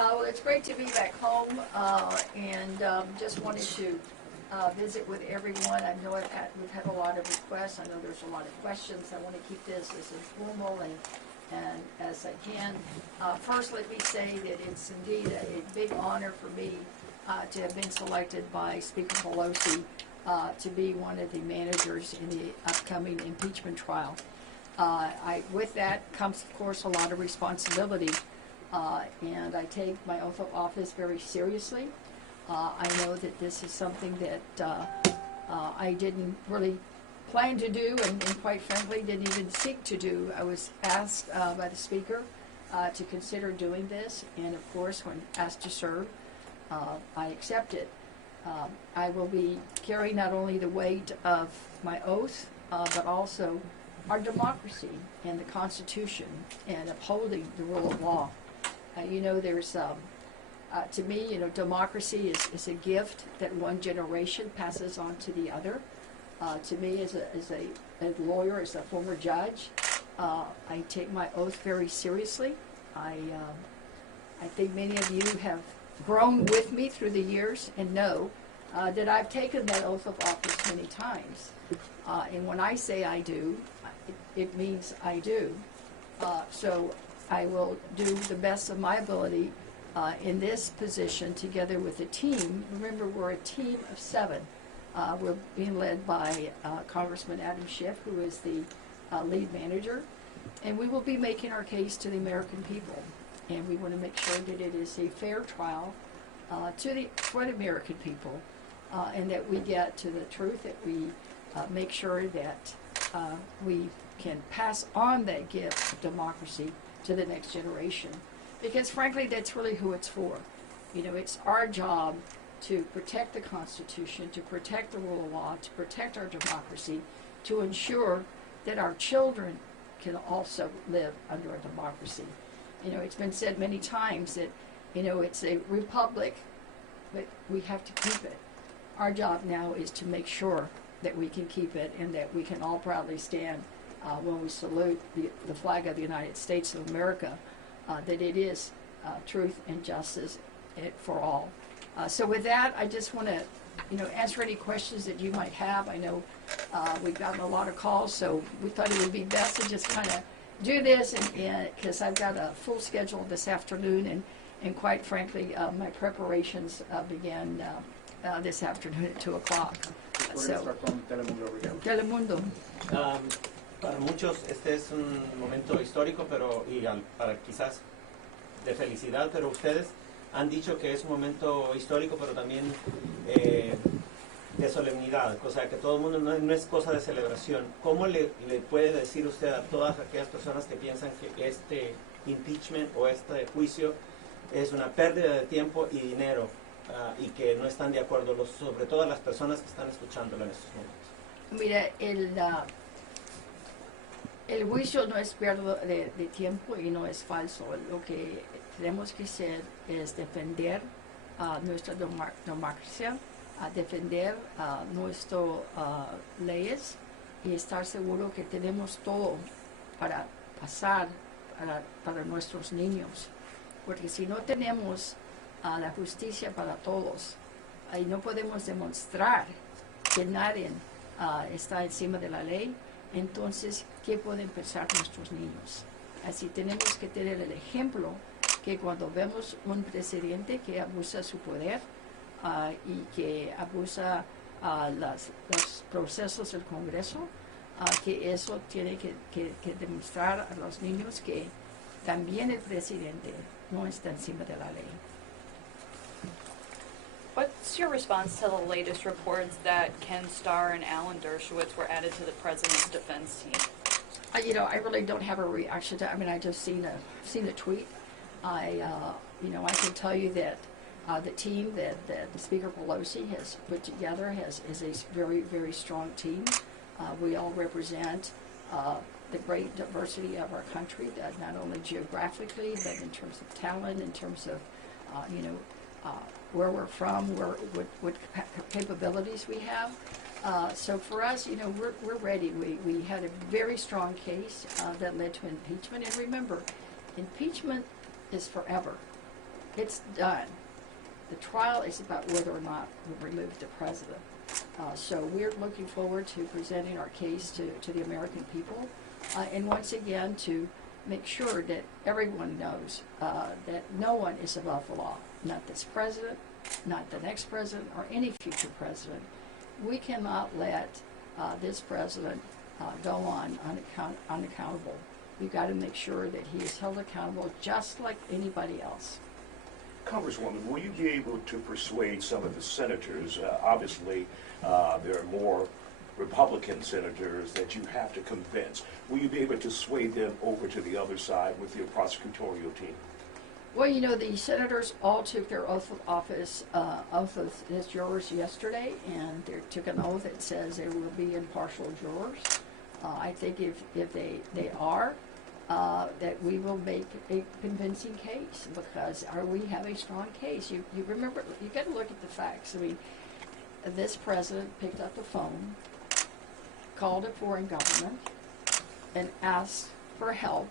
Well, it's great to be back home, and just wanted to visit with everyone. I know we've had a lot of requests. I know there's a lot of questions. I want to keep this as informal and as I can. First, let me say that it's indeed a big honor for me to have been selected by Speaker Pelosi to be one of the managers in the upcoming impeachment trial. With that comes, of course, a lot of responsibility. And I take my oath of office very seriously. I know that this is something that I didn't really plan to do, and quite frankly didn't even seek to do. I was asked by the Speaker to consider doing this, and of course when asked to serve, I accepted. I will be carrying not only the weight of my oath, but also our democracy and the Constitution and upholding the rule of law. There's, to me, democracy is a gift that one generation passes on to the other. To me, as a lawyer, as a former judge, I take my oath very seriously. I think many of you have grown with me through the years and know that I've taken that oath of office many times. And when I say I do, it means I do. So I will do the best of my ability in this position together with a team. Remember, we're a team of 7. We're being led by Congressman Adam Schiff, who is the lead manager. And we will be making our case to the American people. And we want to make sure that it is a fair trial for the American people, and that we get to the truth, that we make sure that we can pass on that gift of democracy to the next generation, because frankly that's really who it's for. It's our job to protect the Constitution, to protect the rule of law, to protect our democracy, to ensure that our children can also live under a democracy. It's been said many times that it's a republic, but we have to keep it. Our job now is to make sure that we can keep it, and that we can all proudly stand when we salute the flag of the United States of America, that it is truth and justice for all. So with that, I just want to answer any questions that you might have. I know we've gotten a lot of calls, so we thought it would be best to just kind of do this, and because I've got a full schedule this afternoon, and quite frankly, my preparations began this afternoon at 2 o'clock. So, Telemundo. Para muchos este es un momento histórico, para quizás de felicidad, pero ustedes han dicho que es un momento histórico, pero también de solemnidad, o sea que todo el mundo no es cosa de celebración. ¿Cómo le puede decir usted a todas aquellas personas que piensan que este impeachment o este juicio es una pérdida de tiempo y dinero, y que no están de acuerdo, sobre todo las personas que están escuchándolo en estos momentos? Mira, el juicio no es pérdida de tiempo y no es falso. Lo que tenemos que hacer es defender nuestra democracia, defender nuestras leyes, y estar seguro que tenemos todo para pasar para nuestros niños. Porque si no tenemos la justicia para todos, y no podemos demostrar que nadie está encima de la ley, entonces, ¿qué pueden pensar nuestros niños? Así tenemos que tener el ejemplo que cuando vemos un presidente que abusa su poder y que abusa los procesos del Congreso, que eso tiene que demostrar a los niños que también el presidente no está encima de la ley. What's your response to the latest reports that Ken Starr and Alan Dershowitz were added to the president's defense team? I really don't have a reaction to. I just seen a tweet. I can tell you that the team that the Speaker Pelosi has put together is a very, very strong team. We all represent the great diversity of our country, not only geographically, but in terms of talent, in terms of where we're from, what capabilities we have. So for us, we're ready. We had a very strong case that led to impeachment. And remember, impeachment is forever. It's done. The trial is about whether or not we remove the president. So we're looking forward to presenting our case to the American people, and once again to make sure that everyone knows that no one is above the law, not this president, not the next president, or any future president. We cannot let this president go on unaccountable. We've got to make sure that he is held accountable just like anybody else. Congresswoman, will you be able to persuade some of the senators? Obviously, there are more Republican senators that you have to convince. Will you be able to sway them over to the other side with your prosecutorial team? Well, you know, the senators all took their oath of office, oath as jurors yesterday, and they took an oath that says they will be impartial jurors. I think if they are, that we will make a convincing case, because we have a strong case. You remember, you got to look at the facts. I mean, this president picked up the phone, called a foreign government, and asked for help,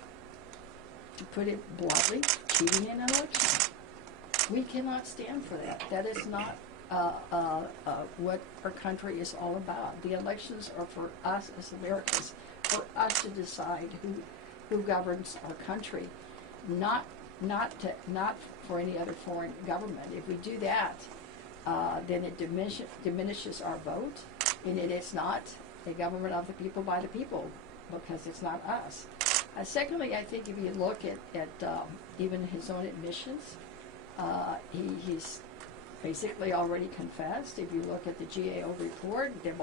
to put it bluntly, cheating in an election. We cannot stand for that. That is not what our country is all about. The elections are for us as Americans, for us to decide who governs our country, not for any other foreign government. If we do that, then it diminishes our vote, and it is not a government of the people by the people, because it's not us. Secondly, I think if you look at even his own admissions, he's basically already confessed. If you look at the GAO report, they've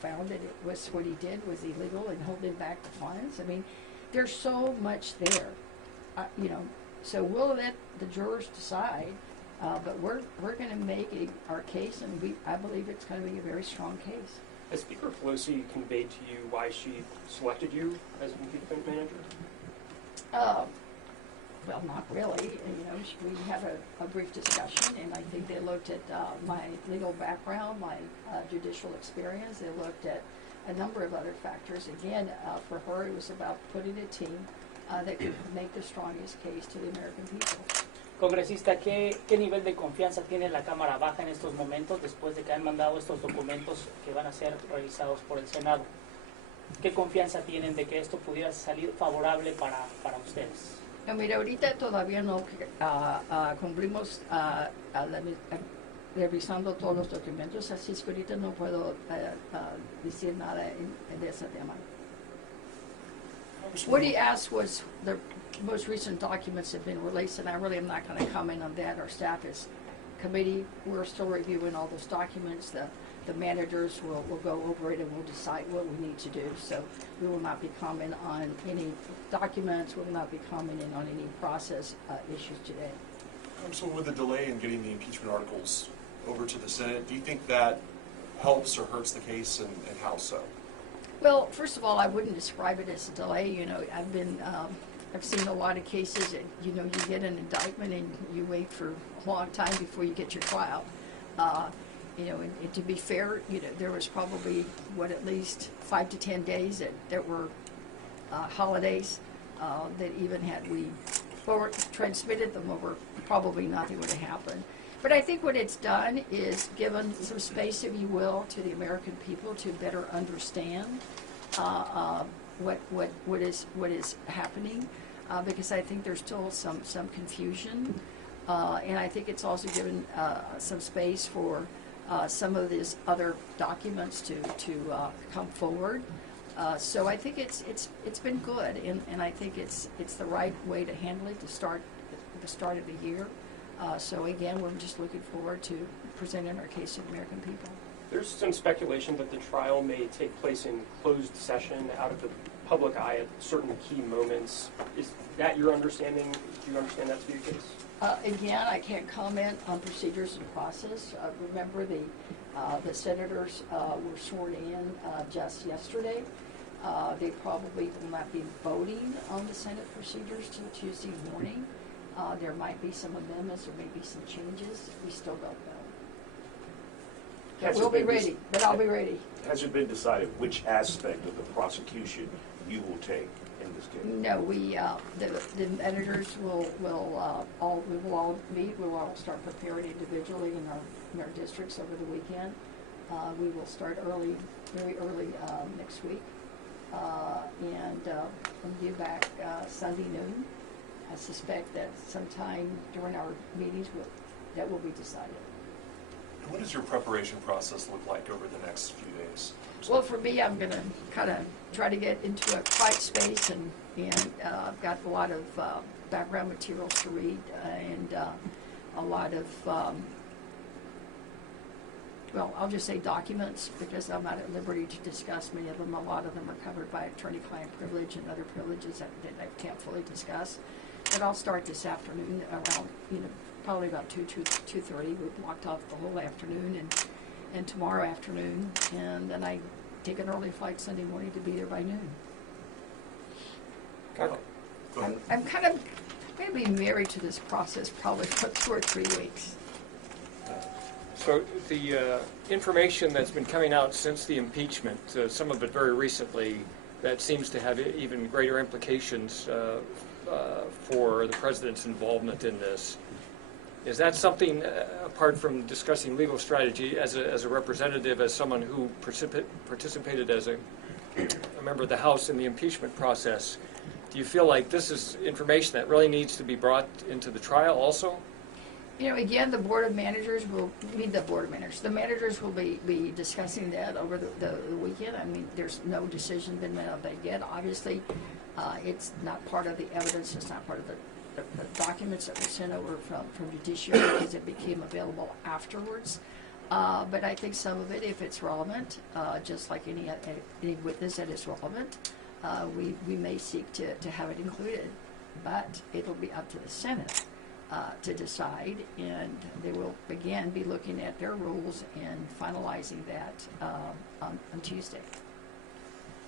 found that it was what he did was illegal and holding back the funds. I mean, there's so much there, you know. So we'll let the jurors decide, but we're going to make our case, and I believe it's going to be a very strong case. Has Speaker Pelosi conveyed to you why she selected you as impeachment manager? Well, not really. You know, we had a brief discussion, and I think they looked at my legal background, my judicial experience. They looked at a number of other factors. Again, for her, it was about putting a team that could make the strongest case to the American people. Congresista, ¿qué nivel de confianza tiene la Cámara Baja en estos momentos después de que han mandado estos documentos que van a ser revisados por el Senado? ¿Qué confianza tienen de que esto pudiera salir favorable para ustedes? No, mira, ahorita todavía no cumplimos revisando todos los documentos, así es que ahorita no puedo decir nada de ese tema. What he asked was the most recent documents have been released, and I really am not going to comment on that. Our staff is committee. We're still reviewing all those documents. The managers will go over it and we'll decide what we need to do. So we will not be commenting on any documents. We will not be commenting on any process issues today. So with the delay in getting the impeachment articles over to the Senate, do you think that helps or hurts the case, and how so? Well, first of all, I wouldn't describe it as a delay. You know, I've seen a lot of cases that, you know, you get an indictment and you wait for a long time before you get your trial. You know, and to be fair, you know, there was probably, at least 5 to 10 days that were holidays that even had we transmitted them over, probably nothing would have happened. But I think what it's done is given some space, if you will, to the American people to better understand what is happening, because I think there's still some confusion, and I think it's also given some space for some of these other documents to come forward. So I think it's been good, and I think it's the right way to handle it to start at the start of the year. So again, we're just looking forward to presenting our case to the American people. There's some speculation that the trial may take place in closed session, out of the public eye at certain key moments. Is that your understanding? Do you understand that to be the case? Again, I can't comment on procedures and process. Remember, the senators were sworn in just yesterday. They probably will not be voting on the Senate procedures till Tuesday morning. There might be some amendments, there may be some changes. We still don't know. But we'll be ready, but I'll be ready. Has it been decided which aspect of the prosecution you will take? in this case? No, the editors will all meet. We'll all start preparing individually in our districts over the weekend. We will start very early next week, and due back Sunday noon. I suspect that sometime during our meetings that will be decided. And what does your preparation process look like over the next few days? Well, for me, I'm going to kind of try to get into a quiet space, and I've got a lot of background materials to read, and a lot of, well, I'll just say documents, because I'm not at liberty to discuss many of them. A lot of them are covered by attorney-client privilege and other privileges that I can't fully discuss. But I'll start this afternoon around, probably about 2:30. We've blocked off the whole afternoon, and tomorrow afternoon, and then I take an early flight Sunday morning to be there by noon. Go ahead. I'm kind of going to be married to this process probably for 2 or 3 weeks. So the information that's been coming out since the impeachment, some of it very recently, that seems to have even greater implications for the president's involvement in this. Is that something, apart from discussing legal strategy, as a representative, as someone who participated as a member of the House in the impeachment process, do you feel like this is information that really needs to be brought into the trial also? Again, the Board of Managers will meet the Board of Managers. The managers will be discussing that over the weekend. I mean, there's no decision been made of that yet. Obviously, it's not part of the evidence. It's not part of the documents that were sent over from Judiciary because it became available afterwards. But I think some of it, if it's relevant, just like any witness that is relevant, we may seek to have it included. But it'll be up to the Senate to decide, and they will again be looking at their rules and finalizing that on Tuesday.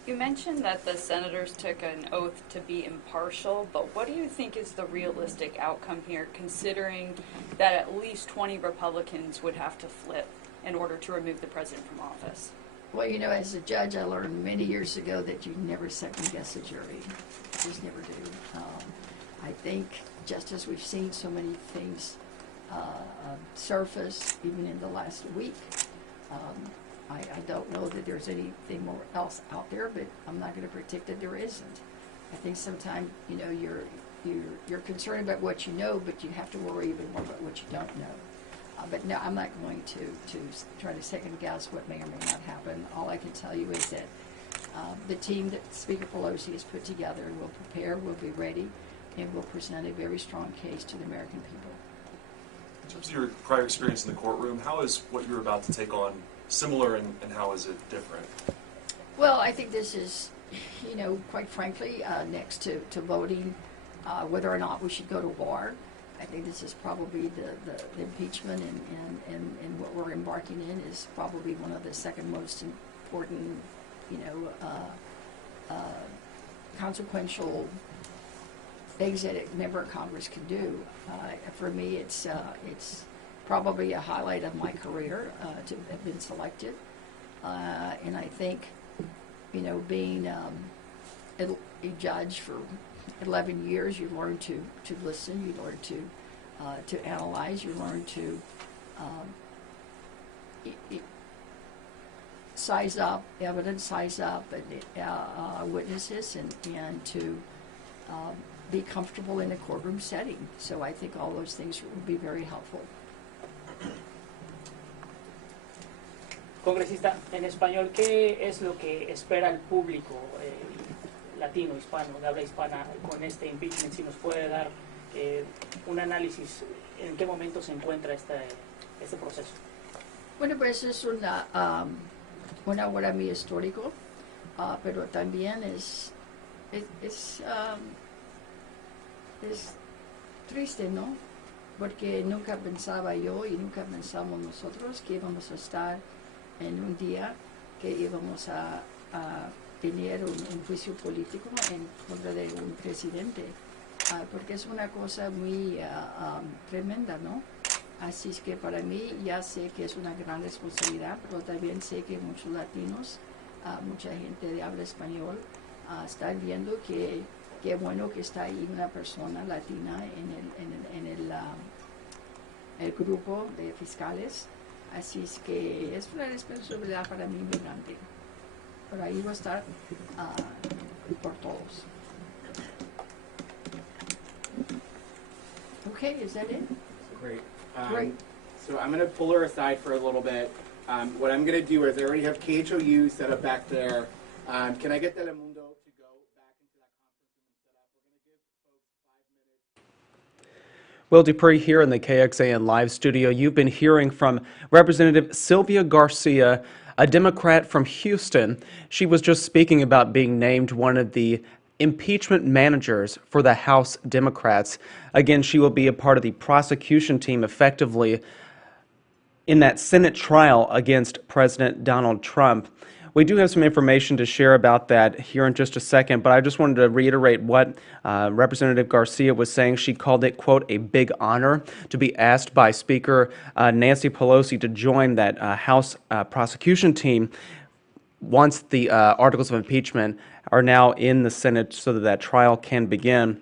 You mentioned that the senators took an oath to be impartial, but what do you think is the realistic outcome here, considering that at least 20 Republicans would have to flip in order to remove the president from office? Well, as a judge, I learned many years ago that you never second-guess a jury. You just never do. I think just as we've seen so many things surface, even in the last week, I don't know that there's anything more else out there, but I'm not going to predict that there isn't. I think sometimes, you're concerned about what you know, but you have to worry even more about what you don't know. But no, I'm not going to try to second guess what may or may not happen. All I can tell you is that the team that Speaker Pelosi has put together will prepare, will be ready, and will present a very strong case to the American people. In terms of your prior experience in the courtroom, how is what you're about to take on similar, and how is it different? Well, I think this is, quite frankly, next to voting whether or not we should go to war. I think this is probably the impeachment and what we're embarking in is probably one of the second most important, consequential things that a member of Congress can do. For me, it's probably a highlight of my career to have been selected. And I think, being a judge for 11 years, you learn to listen, you learn to analyze, you learn to size up evidence, size up witnesses, and to be comfortable in a courtroom setting. So I think all those things will be very helpful. Congresista, en español, ¿qué es lo que espera el público latino, hispano, de habla hispana con este impeachment? Si nos puede dar un análisis, ¿en qué momento se encuentra este proceso? Bueno, pues es una obra muy histórico, pero también es triste, ¿no? Porque nunca pensaba yo y nunca pensamos nosotros que íbamos a estar en un día que íbamos a tener un juicio político en contra de un presidente, porque es una cosa muy tremenda, ¿no? Así es que para mí ya sé que es una gran responsabilidad, pero también sé que muchos latinos, mucha gente de habla español, estar viendo que qué bueno que está ahí una persona latina el grupo de fiscales. Así es que es una responsabilidad para mí muy grande. Pero ahí va a estar por todos. Okay, is that it? Great. Great. So I'm going to pull her aside for a little bit. What I'm going to do is I already have KHOU set up back there. Can I get Telemundo to go back into that conference room and set up? We're going to give folks 5 minutes. Will Dupree here in the KXAN live studio. You've been hearing from Representative Sylvia Garcia, a Democrat from Houston. She was just speaking about being named one of the impeachment managers for the House Democrats. Again, she will be a part of the prosecution team effectively in that Senate trial against President Donald Trump. We do have some information to share about that here in just a second, but I just wanted to reiterate what Representative Garcia was saying. She called it, quote, a big honor to be asked by Speaker Nancy Pelosi to join that House prosecution team once the articles of impeachment are now in the Senate so that that trial can begin.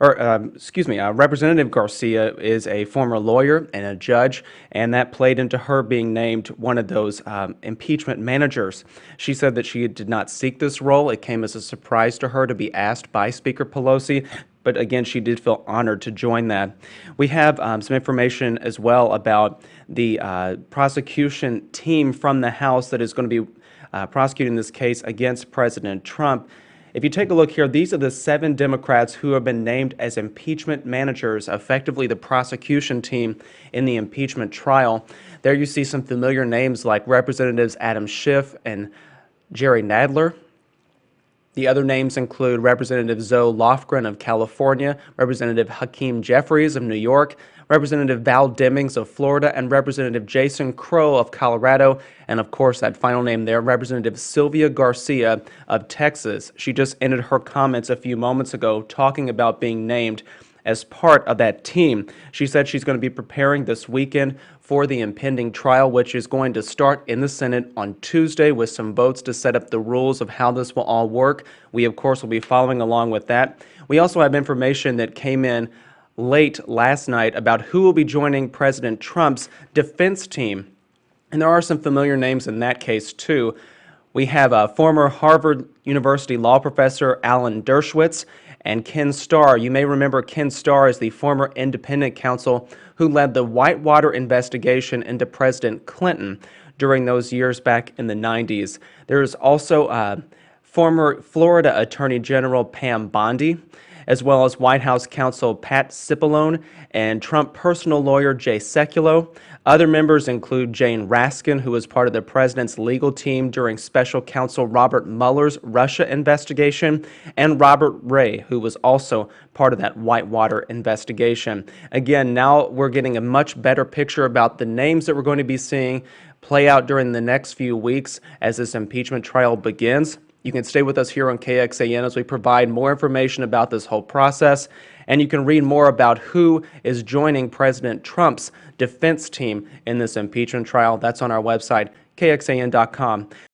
Representative Garcia is a former lawyer and a judge, and that played into her being named one of those impeachment managers. She said that she did not seek this role. It came as a surprise to her to be asked by Speaker Pelosi, but again, she did feel honored to join that. We have some information as well about the prosecution team from the House that is going to be prosecuting this case against President Trump. If you take a look here, these are the 7 Democrats who have been named as impeachment managers, effectively the prosecution team in the impeachment trial. There you see some familiar names like Representatives Adam Schiff and Jerry Nadler. The other names include Representative Zoe Lofgren of California, Representative Hakeem Jeffries of New York, Representative Val Demings of Florida, and Representative Jason Crow of Colorado, and of course that final name there, Representative Sylvia Garcia of Texas. She just ended her comments a few moments ago talking about being named as part of that team. She said she's going to be preparing this weekend for the impending trial, which is going to start in the Senate on Tuesday with some votes to set up the rules of how this will all work. We, of course, will be following along with that. We also have information that came in late last night about who will be joining President Trump's defense team. And there are some familiar names in that case, too. We have former Harvard University law professor Alan Dershowitz and Ken Starr. You may remember Ken Starr as the former independent counsel who led the Whitewater investigation into President Clinton during those years back in the 90s. There is also former Florida Attorney General Pam Bondi, as well as White House counsel Pat Cipollone and Trump personal lawyer Jay Sekulow. Other members include Jane Raskin, who was part of the president's legal team during special counsel Robert Mueller's Russia investigation, and Robert Ray, who was also part of that Whitewater investigation. Again, now we're getting a much better picture about the names that we're going to be seeing play out during the next few weeks as this impeachment trial begins. You can stay with us here on KXAN as we provide more information about this whole process, and you can read more about who is joining President Trump's defense team in this impeachment trial. That's on our website, KXAN.com.